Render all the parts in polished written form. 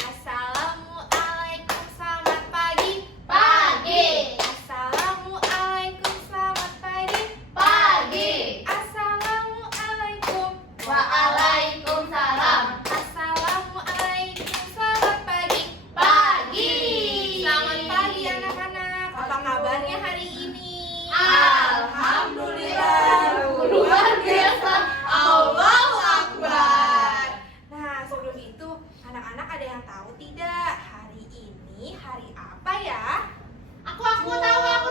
Assalamualaikum, selamat pagi. Pagi. Assalamualaikum, selamat pagi. Pagi. Assalamualaikum. Waalaikumsalam. Assalamualaikum, selamat pagi. Pagi. Selamat pagi anak-anak. Apa kabarnya hari ini? Alhamdulillah, luar biasa. Allahu Akbar. Nah, sebelum itu anak-anak ada yang tahu tidak hari ini hari apa ya? Aku tahu. Apa,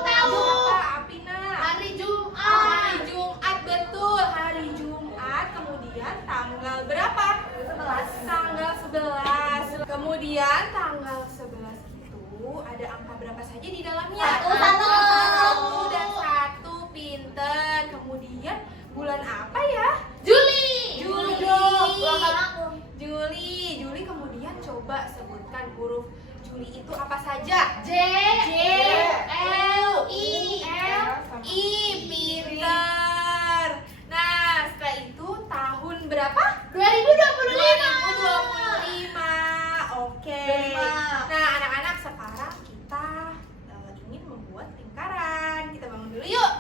Apina? Hari Jumat. Hari Jumat, betul. Hari Jumat, kemudian tanggal berapa? 11. Tanggal 11. Kemudian tanggal 11 itu ada angka berapa saja di dalamnya? Satu. Satu dan satu, pinter. Kemudian bulan apa ya? Juli. Juli. Ulang aku. Juli, kemudian coba sebutkan huruf Juli itu apa saja? J. L, I. I, pinter. Nah, setelah itu tahun berapa? 2025. 2025. Oke. 25. Nah, anak-anak sekarang kita ingin membuat lingkaran. Kita bangun dulu yuk.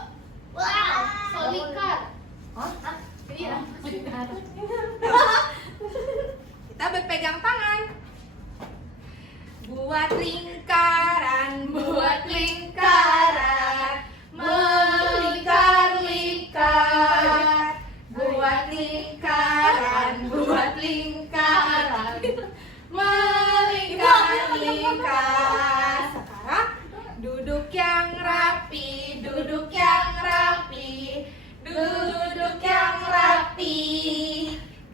Wow, solikar. Ini ya. Kita berpegang tangan. Buat lingkaran, melingkar-lingkar. Buat lingkaran, melingkar-lingkar. Sekarang duduk yang rapi, duduk yang rapi, duduk yang rapi,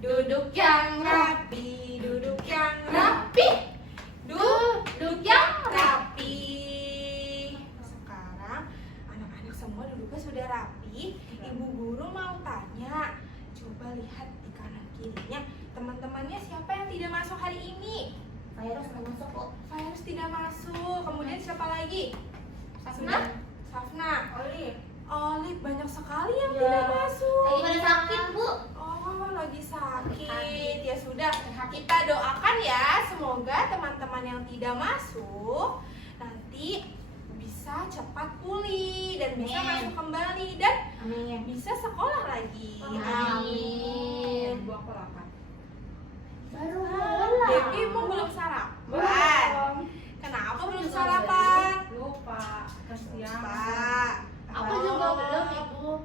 duduk yang rapi, duduk yang rapi, duduk yang rapi. Sekarang anak-anak semua duduknya sudah rapi. Ibu guru mau tanya, coba lihat di kanan kirinya teman-temannya siapa yang tidak masuk hari ini? Virus masuk kok. Virus tidak masuk. Kemudian siapa lagi? Safna? Safna. Oli. Olive, banyak sekali yang Iya. tidak masuk. Lagi pada sakit, Bu. Oh, lagi sakit. Ya sudah, kita doakan ya semoga teman-teman yang tidak masuk nanti bisa cepat pulih dan bisa Amin. masuk kembali dan Amin. bisa sekolah lagi. Amin. Baru pulang. Devi emang belum sarapan. Kenapa belum sarapan? Lupa, kasihan. Pak. Aku juga belum, Ibu.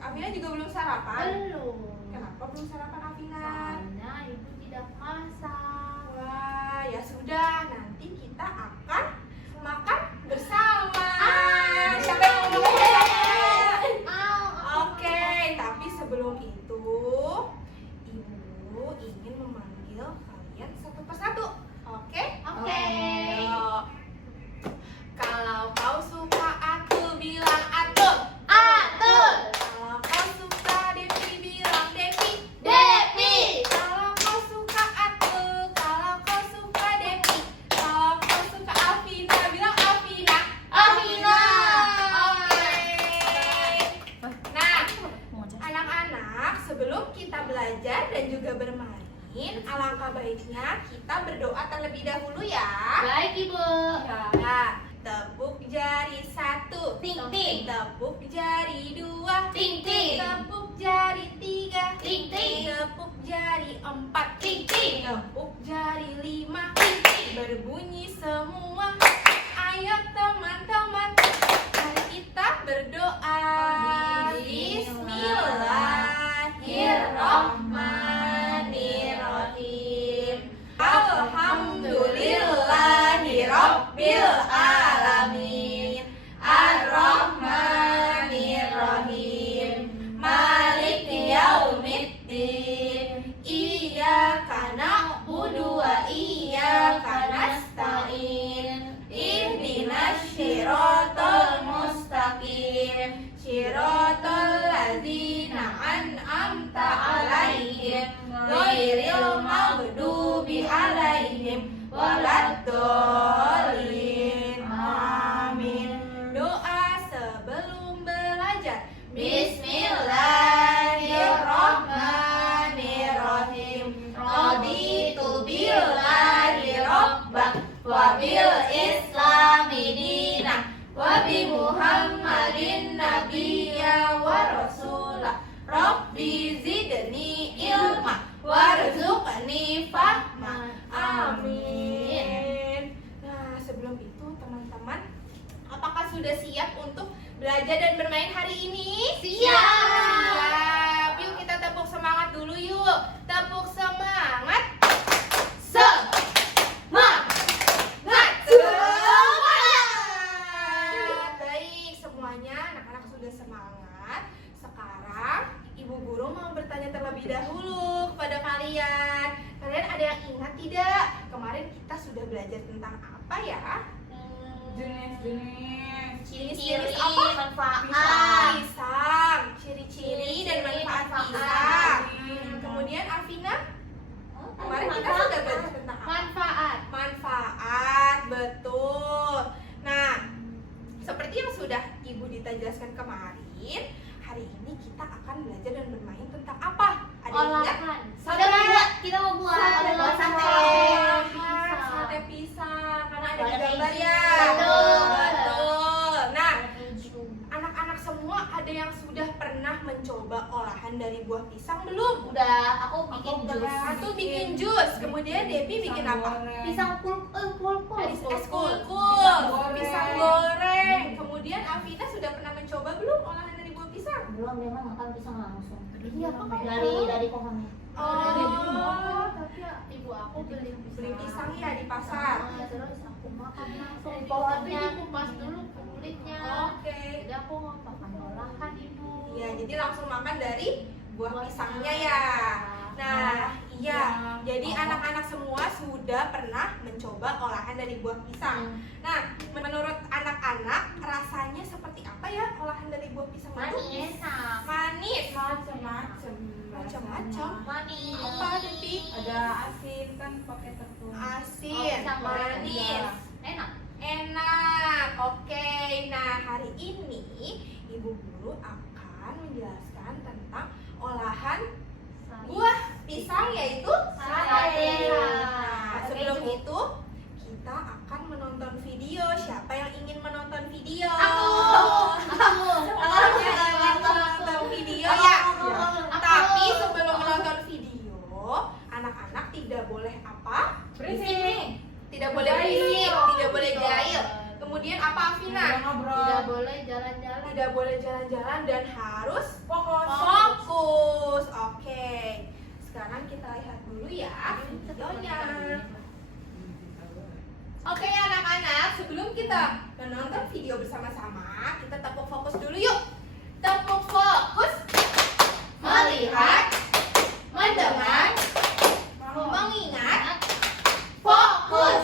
Afina juga belum sarapan. Belum. Kenapa belum sarapan Afina? Soalnya Ibu tidak masak. Wah, ya sudah, nanti kita akan makan bersama. Siapa yang mau makan bersama? Oke, tapi sebelum itu Ibu ingin memanggil kalian satu persatu. Oke? Oke. Ayo. Kalau kau suka aku, bilang aku. Atul. Kalau kau suka Devi, bilang Devi. Devi. Kalau kau suka aku, kalau kau suka Devi, kalau kau suka Afina, bilang Afina. Afina. Oke. Nah, anak-anak, sebelum kita belajar dan juga bermain, alangkah baiknya kita berdoa terlebih dahulu ya. Baik, Ibu. Ya, tepuk jari 1, Ting, ting. tepuk jari 2, Ting, ting. tepuk jari 3, Ting, ting. tepuk jari 4, Ting, ting. tepuk jari 5, Ting, ting. berbunyi semua. Ayo teman-teman, mari kita berdoa. Bismillahirrahmanirrahim. Alhamdulillahirabbil alamin. Ar-Rahmanirrahim. Maliki yaumiddin. Iyyaka na'budu wa iyyaka nasta'in. Ihdinas siratal mustaqim. Siratal ladzina an'amta 'alaihim ghairil maghdubi 'alaihim waladdallin. Amin. Doa sebelum belajar. Bismillahirrahmanirrahim. Raditu billah bi Muhammadin nabiyya wa rasula. Rabbi zidni ilma warzuqni fahma. Amin. Nah, sebelum itu teman-teman, apakah sudah siap untuk belajar dan bermain hari ini? Siap. Yuk kita tepuk semangat dulu yuk. Tepuk semangat. Baik, semuanya anak-anak sudah semangat. Sekarang Ibu Guru mau bertanya terlebih dahulu kepada kalian. Kalian ada yang ingat tidak? Kemarin kita sudah belajar tentang apa ya? Jenis-jenis Ciri-ciri apa? manfaat. Pisang, ciri-ciri dan manfaat pisang. Kemudian Alvina, kemarin kita sudah belajar tentang apa? Manfaat. Manfaat, betul. Nah, seperti yang sudah Ibu Dita jelaskan kemarin, hari ini kita akan belajar dan bermain tentang apa? Ada yang ingat? Olahan. Sate. Kita mau buat Sate. pisang. Sate pisang, karena ada di Warna gambar hijau. ya. Betul. Betul. Nah, anak-anak semua ada yang sudah pernah mencoba olahan dari buah pisang belum? Udah, aku bikin Aku jus. pernah. Satu bikin jus, kemudian Debbie bikin apa? Pisang kulkul. Es kulkul, pisang goreng. Kemudian Alvina sudah pernah mencoba belum olahan dari buah pisang? Belum, memang makan pisang langsung. Iya, kok kamu Dari pohonnya. Oh, tapi ibu aku beli pisang ya di pasar. Terus aku makan langsung Tapi pohonnya. dikupas dulu kulitnya. Oke. Jadi aku mau pakai olahan ibu. Iya, jadi langsung makan dari buah pisangnya ya. Nah, iya. Jadi anak-anak semua sudah pernah mencoba olahan dari buah pisang. Nah, menurut anak-anak rasanya seperti apa ya olahan dari buah pisang itu? Manis. Manis. Macam-macam. Macam-macam. Manis. Apa, Devi? Ada asin kan pakai tepung. Asin, pisang goreng manis, Enak. enak. Oke, nah hari ini Ibu Guru akan menjelaskan tentang olahan buah pisang yaitu Sate. Nah, sebelum itu kita akan menonton video. Siapa yang ingin menonton video? Aku. Semuanya ingin menonton video ya. Tapi sebelum menonton video, anak-anak tidak boleh apa? Berisik. Tidak boleh berisik, tidak boleh jahil. Kemudian apa, Afina? Tidak boleh jalan-jalan. Tidak boleh jalan-jalan dan harus Fokus. fokus. Oke. Sekarang kita lihat dulu ya videonya. Oke anak-anak, sebelum kita menonton video bersama-sama, kita tepuk fokus dulu yuk. Tepuk fokus. Melihat, mendengar, mengingat, fokus.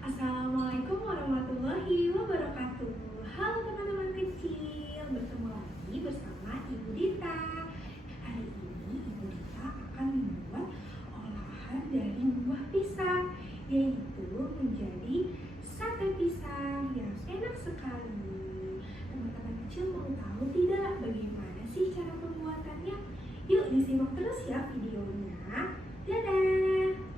Assalamualaikum warahmatullahi wabarakatuh. Halo teman-teman kecil, bertemu lagi bersama Ibu Dita. Hari ini Ibu Dita akan membuat olahan dari buah pisang, yaitu menjadi sate pisang yang enak sekali. Teman-teman kecil mau tahu tidak bagaimana sih cara pembuatannya? Yuk disimak terus ya videonya. Dadah!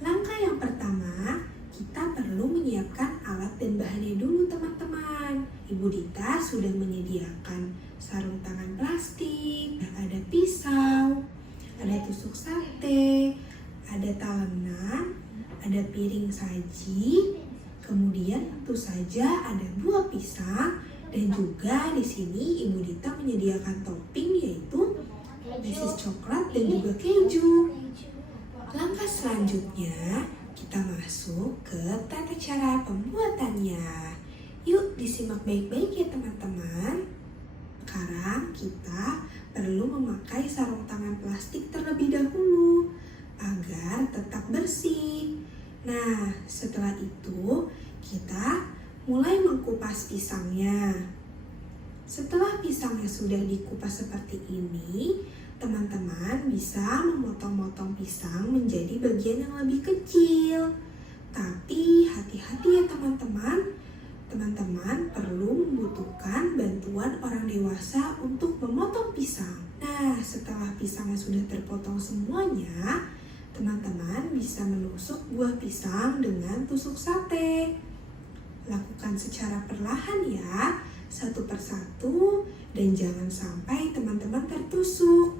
Langkah yang pertama, kita perlu menyiapkan alat dan bahannya dulu teman-teman. Ibu Dita sudah menyediakan sarung tangan plastik, ada pisau, ada tusuk sate, ada talenan, ada piring saji, kemudian tentu saja ada buah pisang, dan juga di sini Ibu Dita menyediakan topping yaitu meses coklat dan juga keju. Langkah selanjutnya, kita masuk ke tata cara pembuatannya. Yuk disimak baik-baik ya teman-teman. Sekarang kita perlu memakai sarung tangan plastik terlebih dahulu agar tetap bersih. Nah, setelah itu kita mulai mengkupas pisangnya. Setelah pisangnya sudah dikupas seperti ini, teman-teman bisa memotong-motong pisang menjadi bagian yang lebih kecil. Tapi hati-hati ya teman-teman. Teman-teman perlu membutuhkan bantuan orang dewasa untuk memotong pisang. Nah, setelah pisangnya sudah terpotong semuanya, Teman-teman bisa menusuk buah pisang dengan tusuk sate. Lakukan secara perlahan ya, satu persatu, dan jangan sampai teman-teman tertusuk.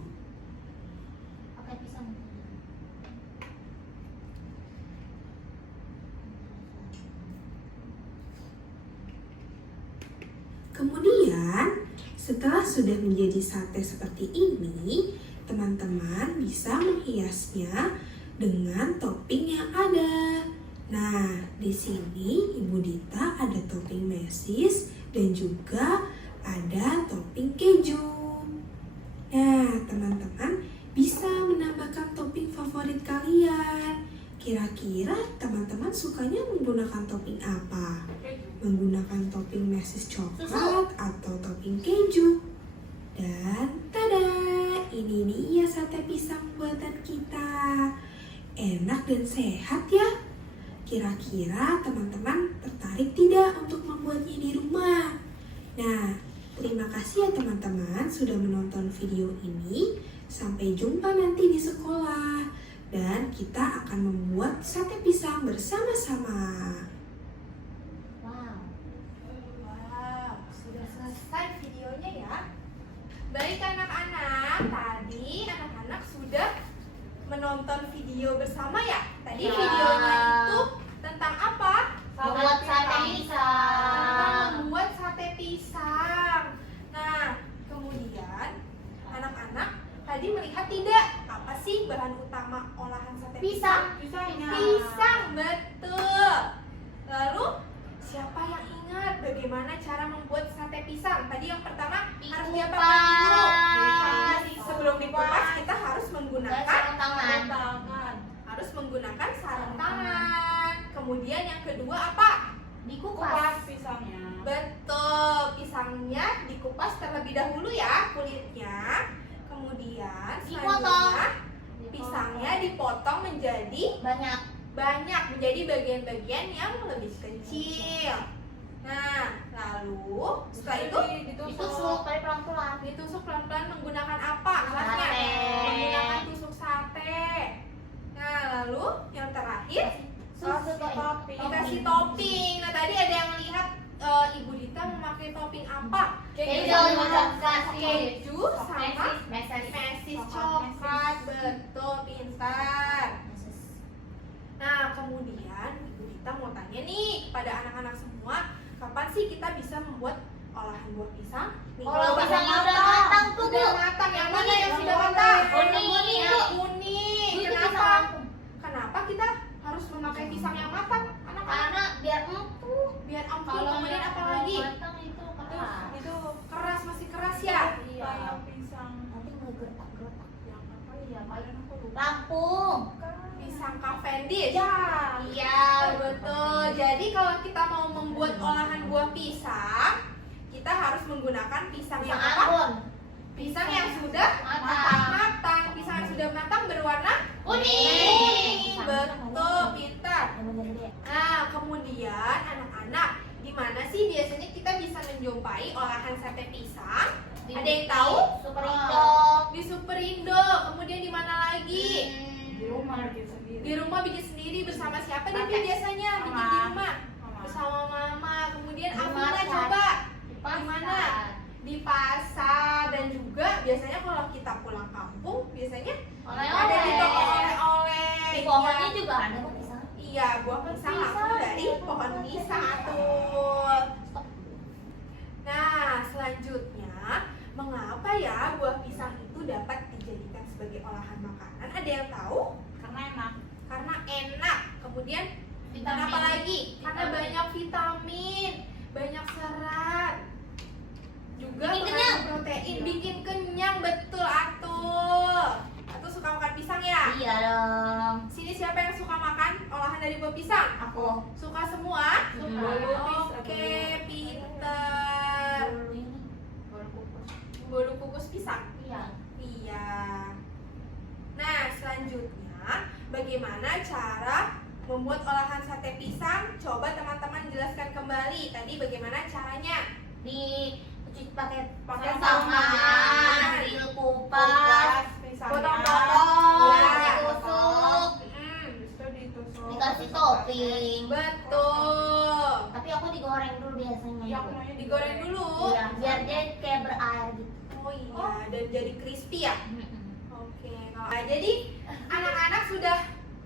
Pakai pisang. Kemudian, setelah sudah menjadi sate seperti ini, teman-teman bisa menghiasnya dengan topping yang ada. Nah, di sini Ibu Dita ada topping mesis dan juga ada topping keju. Nah, teman-teman bisa menambahkan topping favorit kalian. Kira-kira teman-teman sukanya menggunakan topping apa? Menggunakan topping mesis coklat atau topping keju? Dan tada, ini dia sate pisang buatan kita. Enak dan sehat ya. Kira-kira teman-teman tertarik tidak untuk membuatnya di rumah? Nah, terima kasih ya teman-teman sudah menonton video ini. Sampai jumpa nanti di sekolah. Dan kita akan membuat sate pisang bersama-sama. Wow. Wow, sudah selesai videonya ya. Baik anak-anak, tadi anak-anak sudah menonton video bersama ya. Tadi Ya. videonya itu tentang apa? Membuat sate pisang. Tentang membuat sate pisang. Nah, kemudian anak-anak tadi melihat tidak apa sih bahan utama olahan sate pisang? Pisangnya. Pisang, betul. Lalu siapa yang ingat bagaimana cara membuat sate pisang? Tadi yang pertama harus diapakan dulu? Sebelum dikupas kita harus menggunakan Sarung tangan. harus menggunakan sarung tangan. Kemudian yang kedua apa? Dikupas. Pisangnya. Betul, pisangnya dikupas terlebih dahulu ya kulitnya. Kemudian Dipotong. selanjutnya pisangnya dipotong menjadi Banyak. menjadi bagian-bagian yang lebih kecil. Nah, lalu setelah itu Ditusuk tapi pelan-pelan. ditusuk pelan-pelan menggunakan apa? Alatnya? Sate. Menggunakan tusuk sate. Nah, lalu yang terakhir dikasih topping. Nah, tadi ada yang lihat Ibu Dita memakai topping apa? Keju coklat. Keju sama Meses. mesis coklat. Betul, pintar. Nah, kemudian Ibu Dita mau tanya nih kepada anak-anak semua, kapan sih kita bisa membuat olahan buah pisang? Nih, Kalau bahannya pisangnya apa? udah matang tuh, Bu. Udah matang. Yang mana yang sudah Yang matang? kuning. Yang kuning. Itu Kenapa? pisang lampung. Kenapa kita harus memakai pisang yang matang? Anak-anak, Karena biar empuk. biar empuk. Kalau Kemudian yang apa lagi? matang itu keras. Itu keras, masih keras ya? Kayak pisang. Nanti ngegertak-gertak. Yang apa ya? Kalian aku lupa. Lampung. Pisang Cavendish. Ya. Iya, betul. Jadi kalau kita mau membuat olahan buah pisang, kita harus menggunakan pisang yang Pisang apa? Ambon. Pisang yang sudah matang. Pisang yang sudah matang berwarna Kuning. Betul, pintar. Yang gede. Nah, kemudian anak-anak, di mana sih biasanya kita bisa menjumpai olahan sate pisang? Ada yang tahu? Superindo. Di Superindo. Kemudian di mana lagi? Di rumah bikin sendiri. Di rumah bikin sendiri bersama siapa nih Kakek. biasanya bikin di Mama. rumah? Mama. Bersama mama. Kemudian Di Afina pasar. coba Di Di mana? pasar. di pasar. Dan juga biasanya kalau kita pulang kampung biasanya Oleh-oleh. ada di toko oleh-oleh. Di pohonnya Iya. juga ada kok pisang. Iya, buah pisang langsung dari pohon pisang atuh. Nah, selanjutnya, mengapa ya buah pisang itu dapat dijadikan sebagai olahan makanan? Ada yang tahu? Karena enak. Karena enak. Kemudian Vitamin. apa lagi? Karena Vitamin. banyak vitamin, banyak serat, juga Bikin mengandung kenyang. protein, bikin kenyang, betul atuh. Atuh suka makan pisang ya? Iya dong. Sini siapa yang suka makan olahan dari buah pisang? Aku. Suka semua? Hmm. Oke, pinter. Dulu ini baru kukus. Bolu kukus pisang. Iya. Iya. Nah, selanjutnya bagaimana cara membuat olahan sate pisang? Coba teman-teman jelaskan kembali. Tadi bagaimana caranya? Dicuci pakai Pakai sarung tangan. tangan, dikupas, Pisangnya. potong-potong, Ya. ditusuk, topping. Betul. Tapi aku digoreng dulu biasanya. Iya, aku maunya Digoreng dulu. Iya, biar dia kayak berair gitu. Oh iya, dan jadi crispy ya. Mm-mm. Oke, nah, jadi anak-anak sudah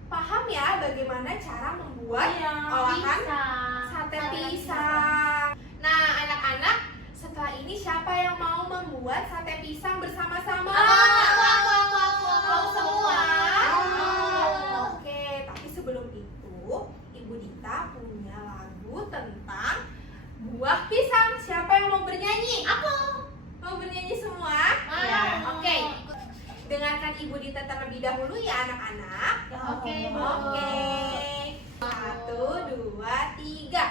paham ya bagaimana cara membuat Iya, olahan Pisang. sate pisang. Nah, anak-anak, setelah ini siapa yang mau membuat sate pisang bersama-sama? Aku. Mau semua? Mau. Oke, tapi sebelum itu, Ibu Dita punya lagu tentang buah pisang. Siapa yang mau bernyanyi? Aku. Mau bernyanyi semua? Iya. Oke, dengarkan Ibu Dita terlebih dahulu ya anak-anak. Oke, Bu. Oke. 1, 2, 3.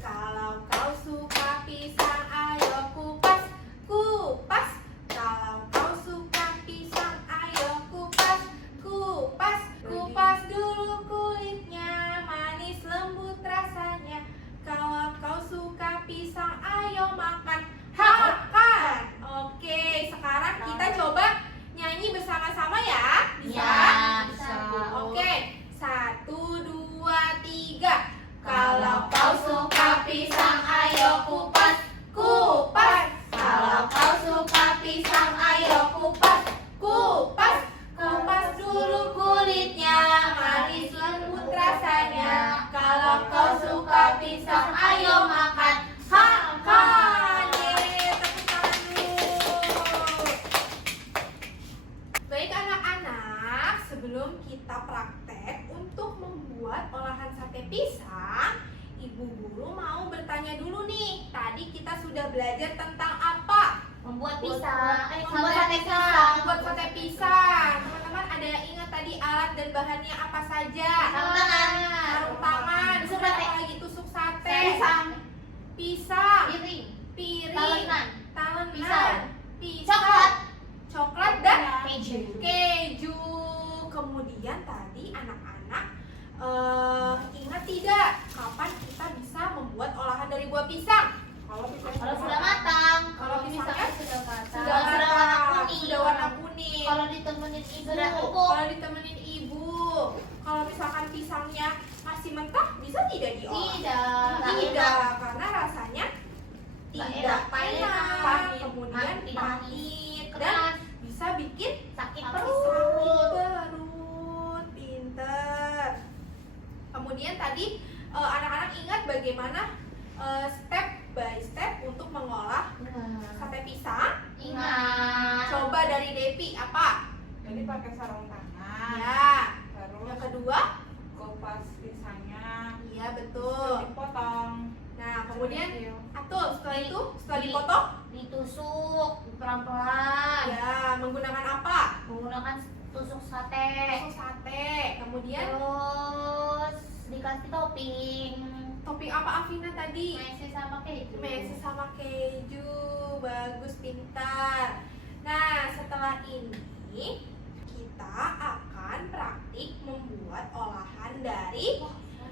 Kalau kau suka pisang, ayo kupas, kupas. Kalau kau suka pisang, ayo kupas, kupas. Kupas dulu kulitnya, manis lembut rasanya. Kalau kau suka pisang, ayo makan, makan. Oke, sekarang kita coba nyanyi bersama-sama ya. Bisa? Ya, bisa. Oke, 1, 2, 3. Kalau kau suka pisang, ayo kupas, kupas. Kalau kau suka pisang, ayo kupas, kupas. Kupas dulu kulitnya, manis lembut rasanya. Kalau kau suka pisang, ayo makan, makan. Yeay, tepuk tangan dulu. Baik anak-anak, sebelum kita praktek untuk membuat olahan sate pisang, Ibu Guru mau bertanya dulu nih. Tadi kita sudah belajar tentang apa? Membuat pisang. Membuat sate pisang. Membuat sate pisang. Teman-teman ada yang ingat tadi alat dan bahannya apa saja? Sarung tangan. Sarung tangan. Tusuk Sudah sate. apa lagi tusuk sate? Pisang. Pisang. Piring. Piring. Talenan. Talenan. Pisau. Pisau. Coklat. Coklat dan Keju. keju. Kemudian tadi anak-anak ingat tidak kapan kita bisa membuat olahan dari buah pisang? Kalau pisang Kalau sudah matang. Kalau pisangnya sudah matang. Sudah Kalau warna warna kuning. Sudah warna kuning. Kalau ditemenin ibu. Sudah empuk. Kalau ditemenin ibu. Kalau misalkan pisangnya masih mentah, bisa tidak diolah? Tidak. Tidak, karena rasanya Nggak tidak enak. enak, Pahit. kemudian Tidak pahit dan Keras. bisa bikin Sakit sakit perut. perut. Pinter. Kemudian tadi anak-anak ingat bagaimana step by step untuk mengolah sate pisang? Ingat. Coba dari Depi apa? Jadi pakai sarung tangan. Ya. Terus Yang kedua? kupas pisangnya. Iya Terus betul. dipotong. Nah kemudian Kecil. Atul setelah itu setelah dipotong? Ditusuk pelan-pelan. Ya menggunakan apa? Menggunakan tusuk sate. Tusuk sate. Kemudian Terus dikasih topping. topping apa Afina tadi? Meses sama keju. Meses sama keju. Bagus, pintar. Nah setelah ini kita akan praktik membuat olahan dari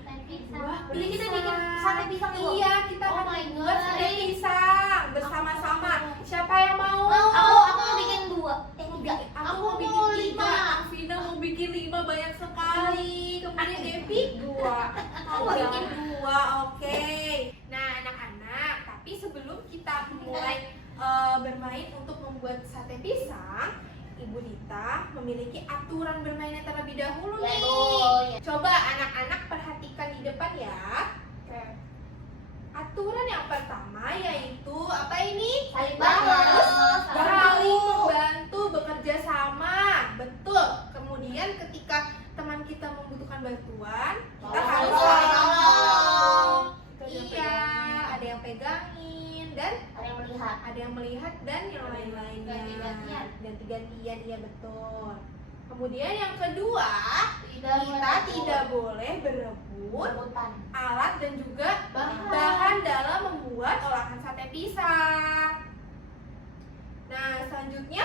Sate pisang. buah Berarti kita pisang. bikin sate pisang dulu. Iya, kita Oh akan my membuat God. sate pisang bersama-sama. Siapa yang mau? Aku mau bikin 2. Tiga. Aku mau bikin 5. Vina mau bikin 5, banyak sekali. Kemudian Devi 2. Aku Tiga. bikin 2, oke. Nah, anak-anak, tapi sebelum kita mulai bermain untuk membuat sate pisang, Ibu Dita memiliki aturan bermainnya terlebih dahulu Ya, nih. Bu. Ya. Coba anak-anak perhatikan di depan ya. Oke. Aturan yang pertama yaitu apa ini? Saling Harus bantu. saling membantu bekerja sama. Betul. Kemudian ketika teman kita membutuhkan bantuan, kita harus saling tolong. Iya, ada yang pegangin dan Ada yang melihat. ada yang melihat dan yang lain-lainnya. Ganti-gantian. Ganti-gantian, iya betul. Kemudian yang kedua, Tidak kita tidak boleh berebut rebutan. alat dan juga Bahan. bahan dalam membuat olahan sate pisang. Nah, selanjutnya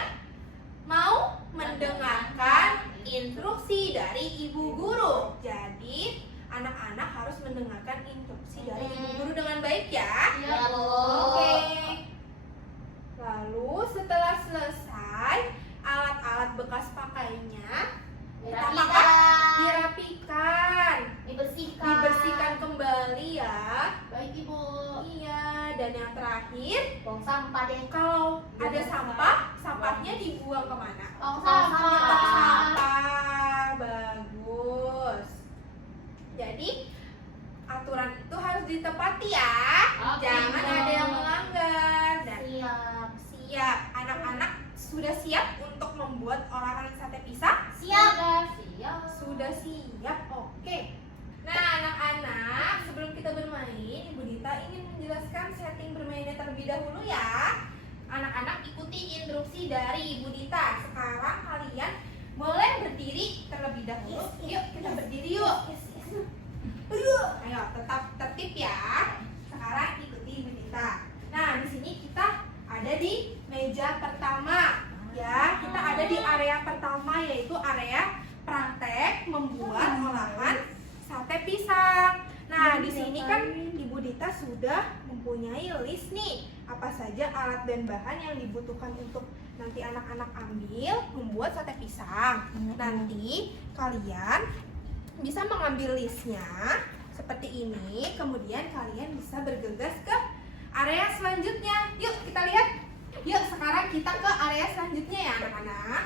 mau mendengarkan instruksi dari ibu guru. Jadi, anak-anak harus mendengarkan instruksi dari ibu guru dengan baik ya. Ya, Bu. Oke. Lalu setelah selesai alat-alat bekas pakainya kita Dirapikan. dirapikan, Dibersihkan. dibersihkan deh. Kalau ada sampah, sampahnya dibuang kemana? Tong Tong sampah. sampah. Bagus. Jadi aturan itu harus ditepati ya. Oke, Jangan Bu. ada yang melanggar. Dan Siap. siap, anak-anak sudah siap untuk membuat olahan sate pisang? Siap. Siap. Sudah siap, oke. Nah anak-anak, sebelum kita bermain, Ibu Dita ingin menjelaskan setting bermainnya terlebih dahulu ya. Anak-anak ikuti instruksi dari Ibu Dita. Sekarang kalian boleh berdiri terlebih dahulu. Yuk kita berdiri yuk. Ayo tetap tertib ya. Sekarang ikuti Ibu Dita. Nah di sini kita ada di meja pertama ya. Kita ada di area pertama, yaitu area praktek membuat olahan sate pisang. Nah, di sini kan Ibu Dita sudah mempunyai list nih apa saja alat dan bahan yang dibutuhkan untuk nanti anak-anak ambil membuat sate pisang. Nanti kalian bisa mengambil listnya seperti ini, kemudian kalian bisa bergegas ke area selanjutnya. Yuk kita lihat. Yuk sekarang kita ke area selanjutnya ya anak-anak.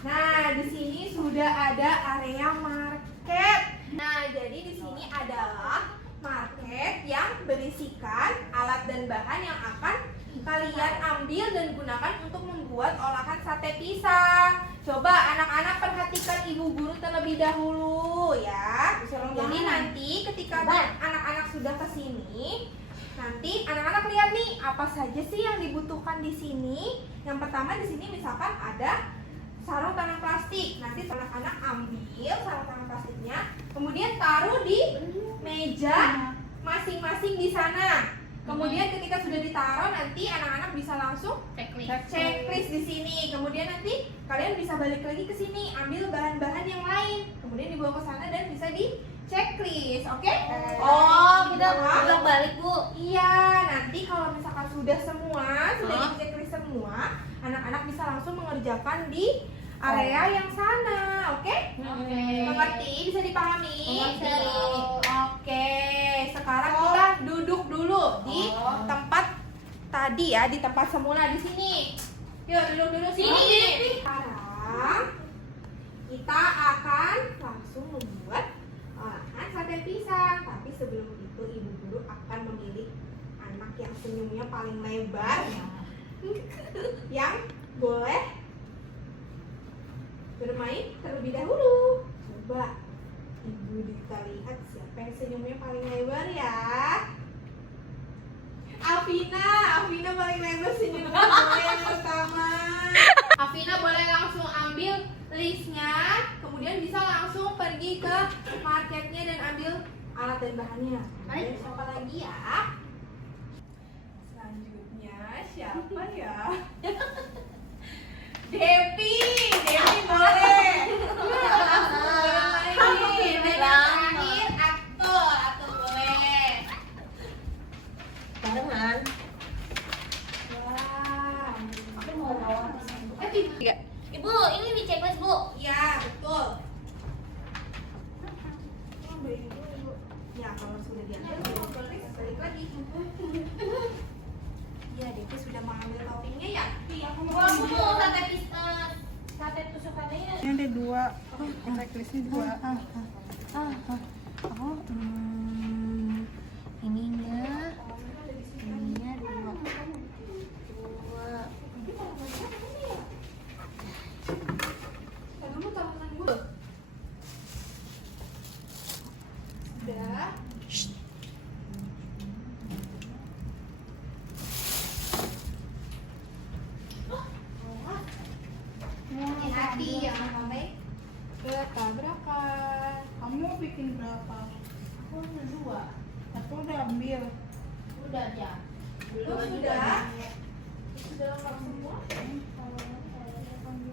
Nah, di sini sudah ada area market. Nah, jadi di sini adalah market yang berisikan alat dan bahan yang akan kalian ambil dan gunakan untuk membuat olahan sate pisang. Coba anak-anak perhatikan ibu guru terlebih dahulu ya. Jadi nanti ketika anak-anak sudah ke sini, nanti anak-anak lihat nih apa saja sih yang dibutuhkan di sini. Yang pertama di sini misalkan ada sarung tangan plastik. Nanti anak-anak ambil sarung tangan plastiknya, kemudian taruh di meja masing-masing di sana. Kemudian ketika sudah ditaruh, nanti anak-anak bisa langsung checklist di sini. Kemudian nanti kalian bisa balik lagi ke sini, ambil bahan-bahan yang lain, kemudian dibawa ke sana dan bisa di checklist, oke? Oh, kita Dibawa. pulang balik, Bu. Iya, nanti kalau misalkan sudah semua, sudah di checklist semua, anak-anak bisa langsung mengerjakan di area yang sana, oke? Oke. Mengerti? Bisa dipahami? Mengerti. Oke, sekarang kita duduk dulu di tempat tadi ya, di tempat semula di sini. Yuk duduk sini. Sekarang kita akan langsung membuat olahan sate pisang. Tapi sebelum itu ibu guru akan memilih anak yang senyumnya paling lebar, yang boleh bermain terlebih dahulu. Coba ibu Dita lihat siapa yang senyumnya paling lebar ya. Afina paling lebar senyumnya, boleh yang pertama. Afina boleh langsung ambil listnya, kemudian bisa langsung pergi ke marketnya dan ambil alat dan bahannya. Ayo siapa lagi ya? Selanjutnya siapa ya? Devi boleh. Terakhir Atul boleh. Barengan. Wah. Aku mau bawa. Tiga. Ibu, ini di checklist, Bu. Ya betul. Ya kalau sudah diambil, balik lagi. Ya Devi sudah mengambil toppingnya ya. Aku mau sate tusukannya. Ini ada dua, checklistnya dua. Ininya dua. Kamu taruhan gue. Sudah. Hati-hati jangan sampai ketabrakan. Kamu bikin berapa? Aku ada dua. Aku udah ambil. Udah ya. Belum sudah. Sudah lengkap semua.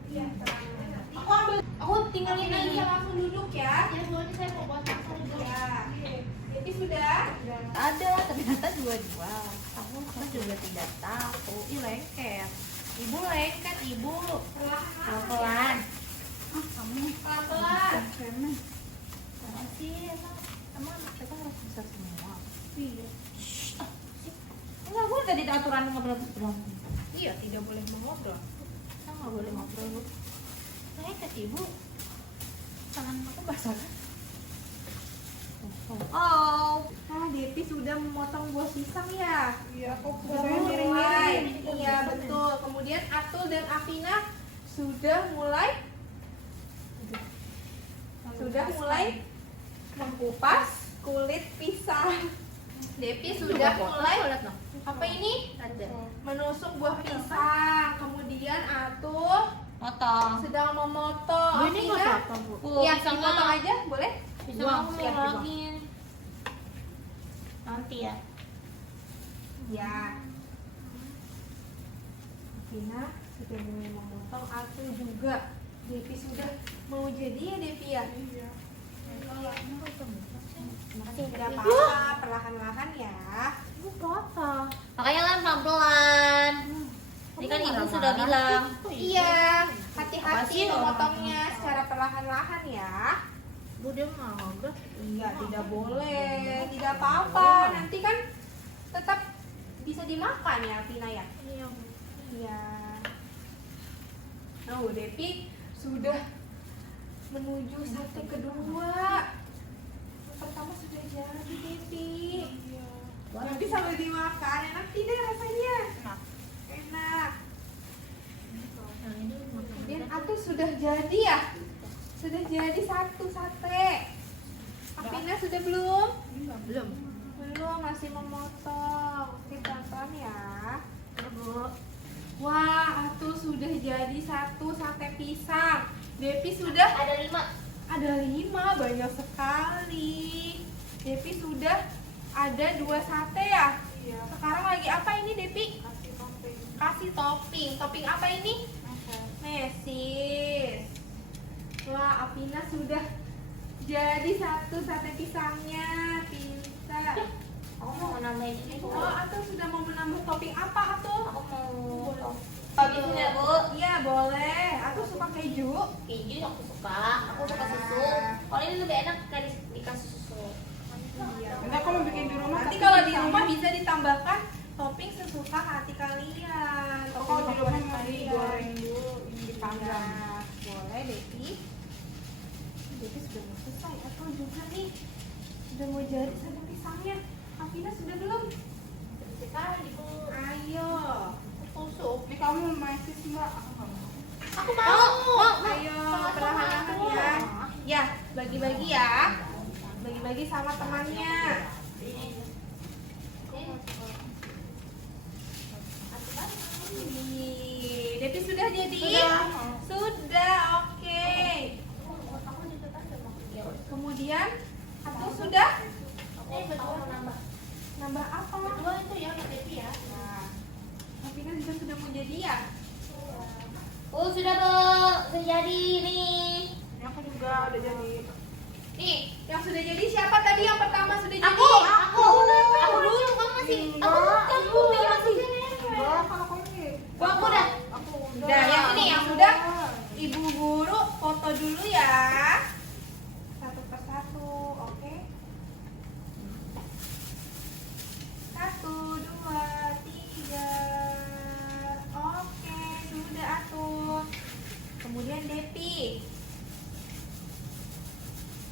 Iya, selanjutnya nanti. Aku tinggal Kita ini. bisa langsung duduk ya. Ya, soalnya saya mau buat masak dulu. Ya. Jadi sudah. Ada, ternyata dua-dua. Aku kan juga tidak tahu. Ih, lengket. Ibu lengket, ibu. Pelan-pelan. Kamu Pelan-pelan. apa sih? Emang anak kita harus bisa semua. Iya. Enggak boleh tadi aturan ngobrol terus. Iya, tidak boleh mengobrol. Kita nggak boleh ngobrol bu. Saya ke ibu. Tangan aku basah kan? Oh. Nah, Depi sudah memotong buah pisang ya. Iya, kok Sudah buahnya mulai. miring-miring. Iya, betul. Kemudian Atul dan Afina sudah mulai mengkupas kulit pisang. Depi sudah mulai apa ini? Ada. Menusuk buah pisang. Kemudian Atul Potong. sedang memotong. Ini Afina, nggak apa-apa bu. iya, dipotong aja, boleh? Bisa Buang, mau siap dibuang. lagi. Nanti ya. Ya. Afina sudah mulai memotong, Atul juga. Devi sudah mau jadi ya Devi ya? Iya. Tidak apa-apa, perlahan-lahan ya. Ibu potong. Makanya kan pelan-pelan. Tadi kan ibu sudah bilang. Iya, Apa hati-hati sih memotongnya secara perlahan-lahan ya. Bu dia mau gak? Iya, tidak boleh, tidak apa-apa. Nanti kan tetap bisa dimakan ya, Vina ya. Iya. Iya. Nah, Devi sudah menuju sate kedua. Pertama sudah jadi Devi. Nanti sambil dimakan, enak tidak rasanya? Enak. Kemudian Atul sudah jadi ya? Sudah jadi satu sate. Apina sudah belum? Belum. Belum, masih memotong. Oke, pelan-pelan ya. Bu. Wah, Atul sudah jadi satu sate pisang. Devi sudah Ada 5. ada 5, banyak sekali. Devi sudah ada 2 sate ya? Iya. Sekarang lagi apa ini Devi? Kasih topping. Kasih topping. Topping apa ini? Mesis. Wah, Apina sudah jadi satu sate pisangnya. Pintar. Aku mau nambahin ini bu. Oh, Atul sudah mau menambah topping apa Atul? Aku mau habisin ya bu. Iya, boleh. Atul suka keju. Keju aku suka. Aku suka susu. Kalau ini lebih enak dikasih susu. Nanti kalau bikin di rumah. Nanti kasih kalau di pisang. rumah bisa ditambahkan topping sesuka hati kalian. Oh, kalau di rumah favorit mau digoreng dulu, ini dipanggang. Ya, boleh Devi. Devi sudah mau selesai. Atau juga nih sudah mau jadi sate pisangnya. Afina sudah belum? Sekarang ibu. Ayo, tusuk. Ini kamu mesis mbak? Aku nggak mau. Aku mau. Ayo, perlahan-lahan ya. Ya, bagi-bagi ya. Bagi-bagi sama temannya. Nih, Devi sudah jadi? Sudah, oke. Kemudian, Atul sudah? Nambah apa? Dua itu ya udah Devi ya. Nah, Afina juga sudah mau jadi ya? Oh sudah bu, sudah jadi nih. Ini aku juga udah jadi. Nih, yang sudah jadi siapa tadi yang pertama sudah jadi? Aku dulu, kamu masih. Kamu masih. Enggak, kalau kamu nih. Aku udah. Aku udah. Nah, yang ini yang sudah Ibu guru foto dulu ya. Satu persatu, oke? 1, 2, 3. Oke, sudah Atul. Kemudian Depi.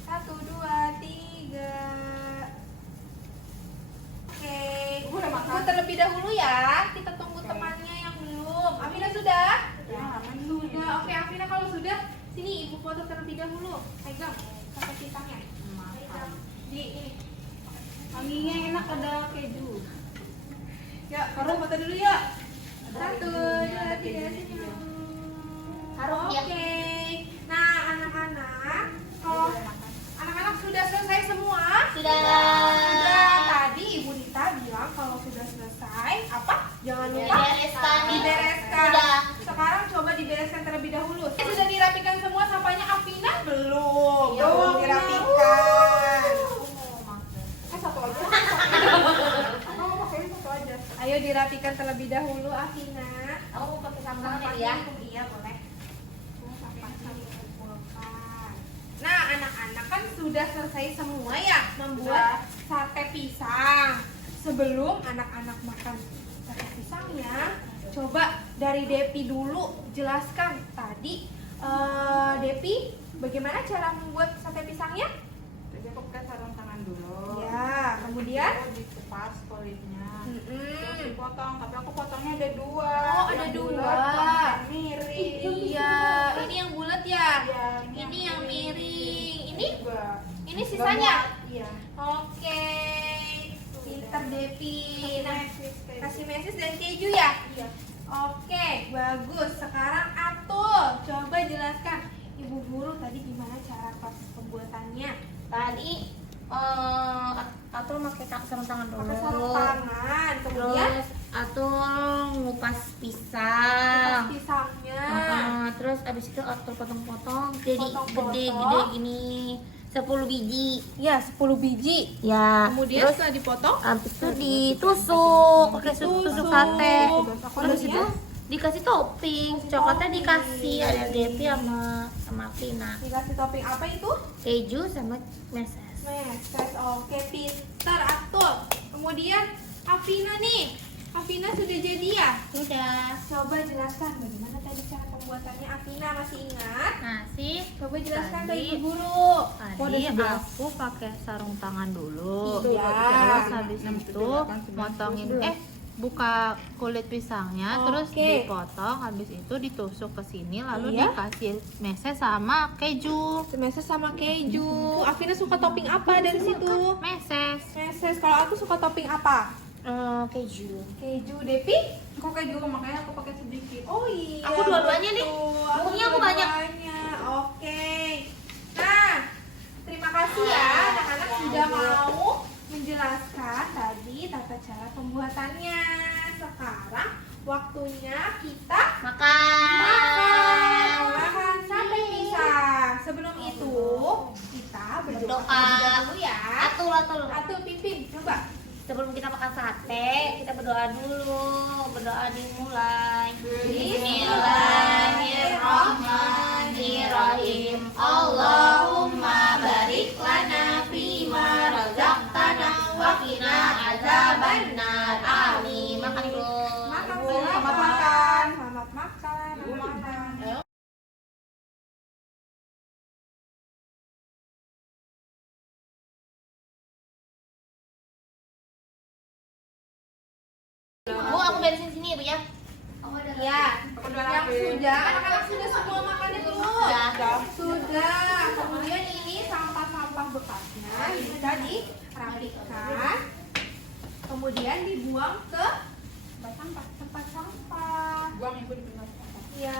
1, 2, 3. Oke, Ibu udah makan? Ibu terlebih dahulu ya. Kita tunggu temannya yang belum. Afina sudah? Ya, aman. Sudah. Oke, Afina kalau sudah, sini Ibu foto terlebih dahulu. Pegang sampai pisangnya. Di ini. Wanginya enak, ada keju. Ya, Farul foto dulu yuk. 1, 2, 3, sini. Harum ya. Oke. Nah, anak-anak, kalau anak-anak sudah selesai semua? Sudah. Sudah. Tadi Ibu Dita bilang kalau sudah selesai, apa? Jangan lupa Dibereskan. dibereskan. Sudah. Sekarang coba dibereskan terlebih dahulu. Sudah dirapikan semua sampahnya Afina? Belum. Ya, Belum belum. dirapikan. Satu aja. Aku mau pakai satu aja. Ayo dirapikan terlebih dahulu Afina. Aku mau pakai sampahnya ya. Iya, boleh. Sampahnya dikumpulkan. Nah, anak-anak kan sudah selesai semua ya membuat sate pisang. Sebelum anak-anak makan sate pisangnya, coba dari Depi dulu jelaskan tadi. Depi, bagaimana cara membuat sate pisangnya? Jadi aku pakai sarung tangan dulu. Ya, kemudian Aku dikupas kulitnya. Terus Mm-mm. dipotong, tapi aku potongnya ada dua. Oh, ada Yang dua. bulat sama yang miring. Iya, ini yang bulat ya. Iya, Ini yang miring. Ini juga. ini sisanya. Iya. Oke. Pinter Depi. Nah, Kasih kasih mesis dan keju ya? Iya. Oke, bagus. Sekarang Atul, coba jelaskan Ibu Guru tadi gimana cara proses pembuatannya. Tadi Atul pakai sarung tangan dulu. Pakai sarung tangan, kemudian Terus Atul ngupas pisang. kupas pisangnya. Terus abis itu Atul potong-potong jadi Potong-potong. gede-gede gini 10 biji. Ya, 10 biji. Ya. Kemudian terus setelah dipotong, habis itu ditusuk pakai tusuk Ditusuk. sate. Terus Kemudian? itu dikasih topping, coklatnya topping. dikasih ada Devi sama Vina. dikasih topping apa itu? Keju sama meses. Meses. Oke, pinter Atul. Kemudian Afina nih. Afina sudah jadi ya? Udah. Coba jelaskan bagaimana tadi cara pembuatannya. Afina masih ingat? Nasi. Coba jelaskan ke Tadi- Ibu Guru. Tadi aku pakai sarung tangan dulu. Iya. Terus habis itu motongin buka kulit pisangnya, terus Oke. dipotong, habis itu ditusuk ke sini, lalu Iya. dikasih meses sama keju. Meses sama keju. Afina suka topping apa dari situ? Meses. Meses. Kalau aku suka topping apa? Keju. Keju. Depi? Aku kayak juga makanya aku pakai sedikit. Oh iya. Aku dua-duanya nih. betul. Bumbunya aku banyak. dua-duanya. Oke. Nah, terima kasih ya anak-anak sudah mau menjelaskan tadi tata cara pembuatannya. Sekarang waktunya kita makan sate pisang. Sebelum itu kita berdoa Berdoa. terlebih dahulu ya. Atul. Atul pimpin, coba. Sebelum kita makan sate, kita berdoa dulu. Berdoa dimulai. Bismillahirrahmanirrahim. Allahumma barik lana fima razaqtana wa qina azabannar. Amin. Makan dulu. Makan Selamat silakan. makan. Selamat makan. anak-anak. Bu, aku beresin sini ya, Bu ya. Ya, Aku udah yang rapi. sudah, anak-anak sudah semua makan dulu. Sudah. Sudah. Kemudian ini sampah-sampah bekasnya bisa dirapikan. Kemudian dibuang ke tempat sampah. Buang ibu di pinggir. Ya.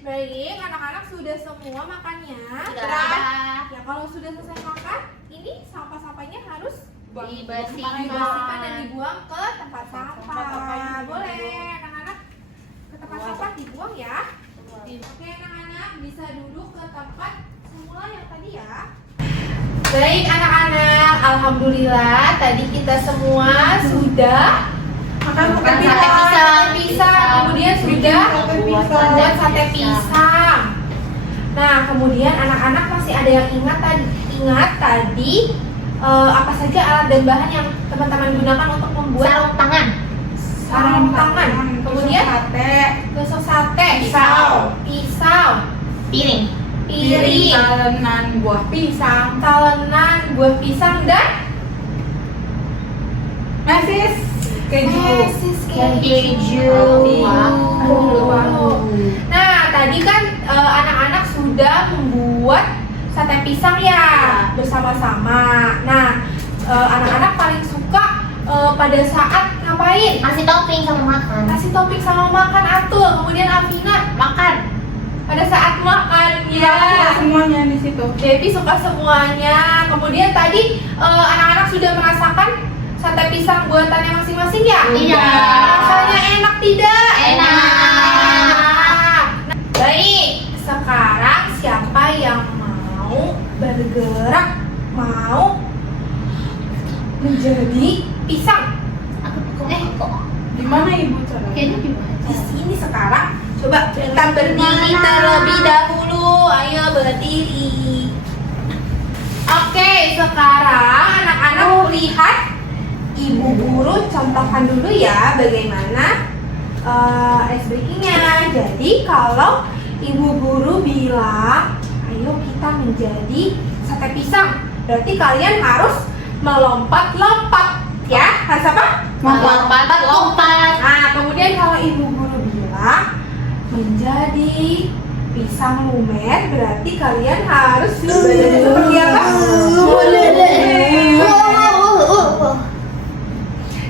Baik, anak-anak sudah semua makannya. Sudah. Ya, kalau sudah selesai makan, ini sampah-sampahnya harus Dibersihkan. dibersihkan dan dibuang ke tempat Tempat sampah. sampahnya Boleh, dibuang. anak-anak ke tempat sampah dibuang ya. Oke, anak-anak bisa duduk ke tempat semula yang tadi ya. Baik anak-anak, alhamdulillah tadi kita semua sudah Makan sate pisang, kemudian sudah buat sate pisang. Nah, kemudian anak-anak masih ada yang ingat tadi apa saja alat dan bahan yang teman-teman gunakan untuk membuat Sarung tangan. sarung tangan. Kemudian sate, tusuk sate, Pisau. pisau, Piring. piring, talenan buah pisang, talenan buah pisang dan mesis, keju. mesis Keju. Wow. Nah, tadi kan anak-anak sudah membuat sate pisang ya bersama-sama. Nah, anak-anak paling suka pada saat ngapain? Kasih topping sama makan. Kasih topping sama makan. Atul, kemudian Afina Makan. pada saat makan ya. Semuanya di situ. Devi suka semuanya. Kemudian tadi anak-anak sudah merasakan sate pisang buatannya masing-masing ya? Iya. Rasanya enak tidak? Enak. Baik, sekarang siapa yang mau bergerak, mau menjadi pisang? Kok Di mana ibu cara? kayaknya gimana? Di sini sekarang. Coba kita berdiri terlebih dahulu. Ayo berdiri. Oke, sekarang anak-anak lihat ibu guru contohkan dulu ya bagaimana ice breakingnya. Jadi kalau ibu guru bilang, ayo kita menjadi sate pisang, berarti kalian harus melompat-lompat, ya? Harus apa? Lompat. Nah, kemudian kalau ibu guru bilang menjadi pisang lumer, berarti kalian harus berbadan seperti apa?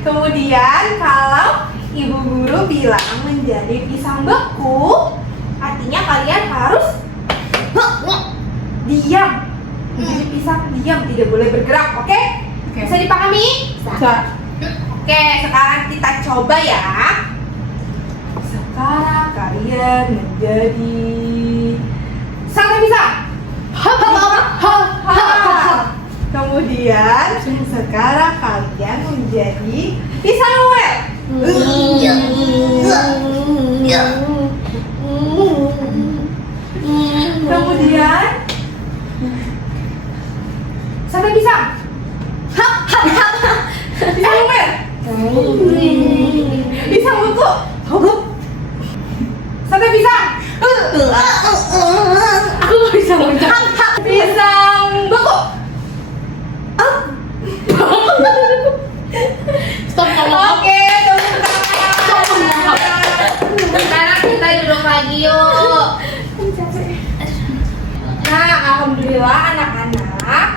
Kemudian kalau ibu guru bilang menjadi pisang beku, artinya kalian harus diam. Menjadi pisang diam, tidak boleh bergerak, oke? Bisa dipahami? Bisa. Oke, sekarang kita coba ya. Sekarang kalian menjadi sate pisang. Kemudian sekarang kalian menjadi pisang lumer. Kemudian sate pisang. Pisang lumer. Pisang beku. Sate pisang. Aku nggak bisa menjawab. Pisang beku. Stop ngomong. Oke, tepuk tangan. Sekarang kita duduk lagi yuk. Nah, alhamdulillah anak-anak,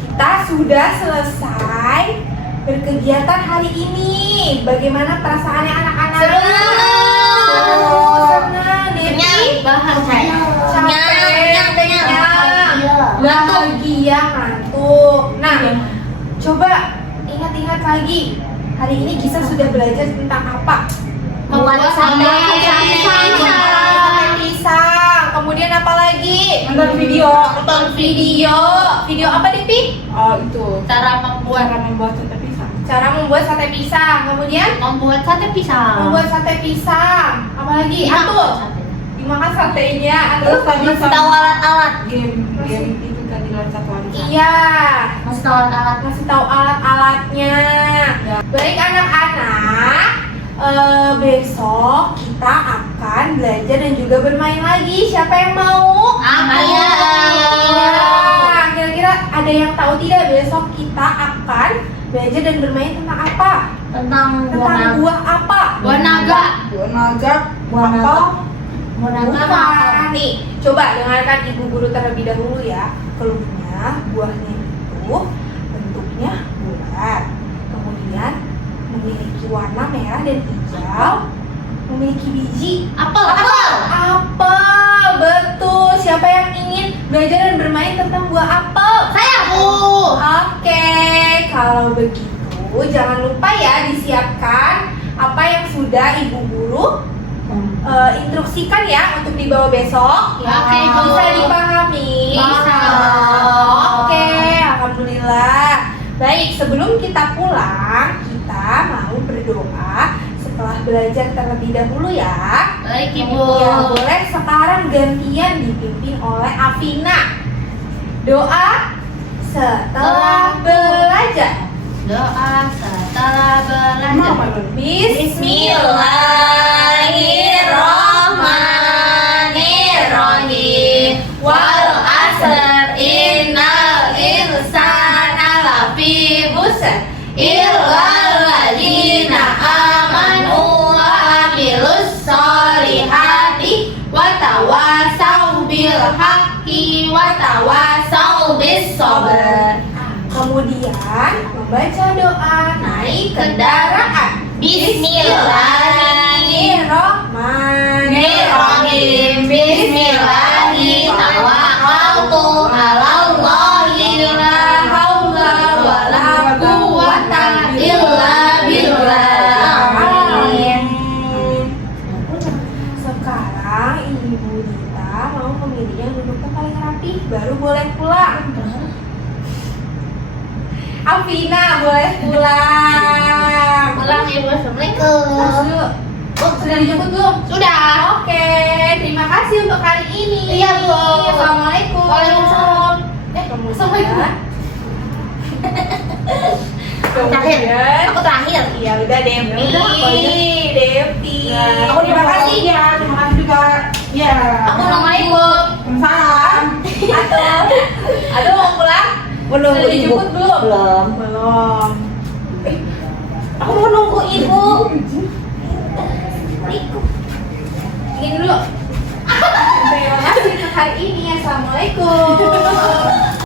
kita sudah selesai berkegiatan hari ini. Bagaimana perasaannya anak-anak? Senang, Devi? Bahan saya. Capek, kenyang, Ngantuk. bahagia, ngantuk. Nah, coba ingat-ingat lagi. Hari ini kita sudah belajar tentang apa? Membuat sate Pisang. Kemudian apa lagi? Nonton video. Nonton video. Video apa, Devi? Oh, itu. Cara membuat sate pisang. Cara membuat sate pisang. Kemudian sate pisang. membuat sate pisang. Apa lagi? Atul. Dimakan satenya. Terus tadi Masih tahu alat-alat. game itu tadi loncat loncat. Iya. Masih tahu alat-alat. Kasih tahu alat-alatnya. Baik anak-anak, besok kita akan belajar dan juga bermain lagi. Siapa yang mau? Ayo. Iya. Kira-kira ada yang tahu tidak besok kita akan belajar dan bermain tentang apa? Tentang Tentang buah apa? buah naga. Buah naga. Buah naga. Apel. Buah naga apa? Bukan. Nih, coba dengarkan ibu guru terlebih dahulu ya. Keluarnya buahnya itu bentuknya bulat, kemudian memiliki warna merah dan hijau, memiliki biji. Apel. Apel, betul. Siapa yang ingin belajar dan bermain tentang buah apel? Saya. Oke, kalau begitu jangan lupa ya disiapkan apa yang sudah ibu guru instruksikan ya untuk dibawa besok. Oke, Bu. Bisa dipahami? Bisa. Oke, alhamdulillah. Baik, sebelum kita pulang, kita mau berdoa setelah belajar terlebih dahulu ya. Baik, Ibu. Ya, boleh sekarang gantian dipimpin oleh Afina. Doa setelah belajar. Doa setelah belajar. Bismillahirrahmanirrahim. Wal asr innal insana lafi khusr illal ladzina amanu wa amilus solihati wa tawasau bil haqqi wa tawasau bis sabr. Kemudian membaca doa naik kendaraan. Bismillahirrahmanirrahim. Bismillahi tawakkaltu 'alallahi la haula wala quwwata illa billah. Amin. Sekarang Ibu Dita mau memilih yang duduk paling rapi, baru boleh pulang. Afina boleh pulang. Pulang, Ibu. Assalamualaikum. Masuk. Oh, sudah dijemput belum? Sudah. Oke, terima kasih untuk hari ini. Iya, Bu. Assalamualaikum. Waalaikumsalam. Kemudian Aku terakhir. ya udah Devi. Devi. Aku terima kasih ya, terima kasih juga. Ya. Assalamualaikum. Salam. Aduh mau pulang? Belum, Sudah dijemput belum? Belum. Belum. Aku mau nunggu ibu. Ingin dulu. Terima kasih untuk hari ini. Assalamualaikum.